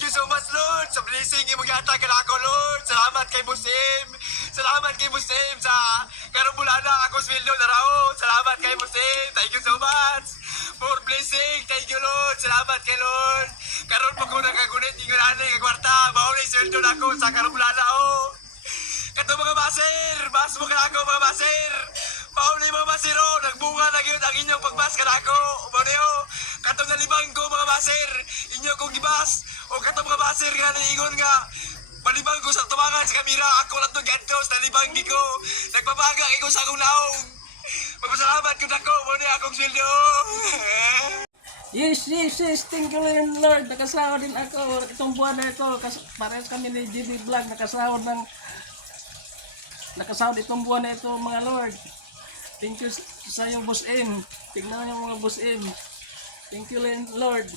Thank you so much, Lord, sa blessing yung magyata ka na ako, Lord. Salamat kay Musim. Salamat kay Musim sa karumulana ako sweldo na rao. Salamat kay Musim. Thank you so much for blessing. Thank you, Lord. Salamat kay Lord. Karon pa ko nagagunit, hindi ko na kagwarta. Maulay sweldo na ako sa karumulana, oh. Kato mga maser, bas mo ka na ako mga maser. Mauli mga masero, nagbunga na yun ang inyong pagbas ka na ako. Umaneo, kato na libang ko mga maser, inyo kong gibas. O kato mga maser nga niingon nga, palibang ko sa tumangan sa kamera, ako lang itong gantos, nalibang di ko. Nagpapaga ko sa akong laong. Magpasalamat ko na ko, muna akong sweldo. Yes, thank you Lord. Nakasawa din ako. Itong buwan na ito, parehas kami ni GD Vlog, nakasahod itong buwan na ito mga Lord. Thank you sa iyo, Boss M. Tignan niyo mga Boss M. Thank you Lord.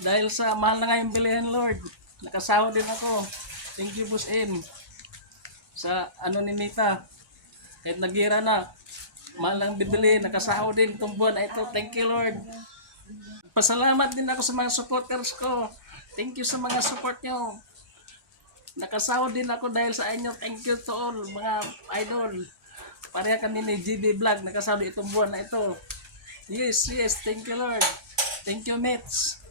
Dahil sa mahal na nga yung bilihan Lord, nakasahod din ako. Thank you Boss M. Sa ano ni Nita, kahit nagira na, mahal lang bibili, nakasahod din itong buwan na ito. Thank you Lord. Pasalamat din ako sa mga supporters ko. Thank you sa mga support nyo. Nakasahod din ako dahil sa inyo. Thank you to all mga idol. Pareha kami ni GD Vlog. Nakasahod itong buwan na ito. Yes. Thank you Lord. Thank you mates.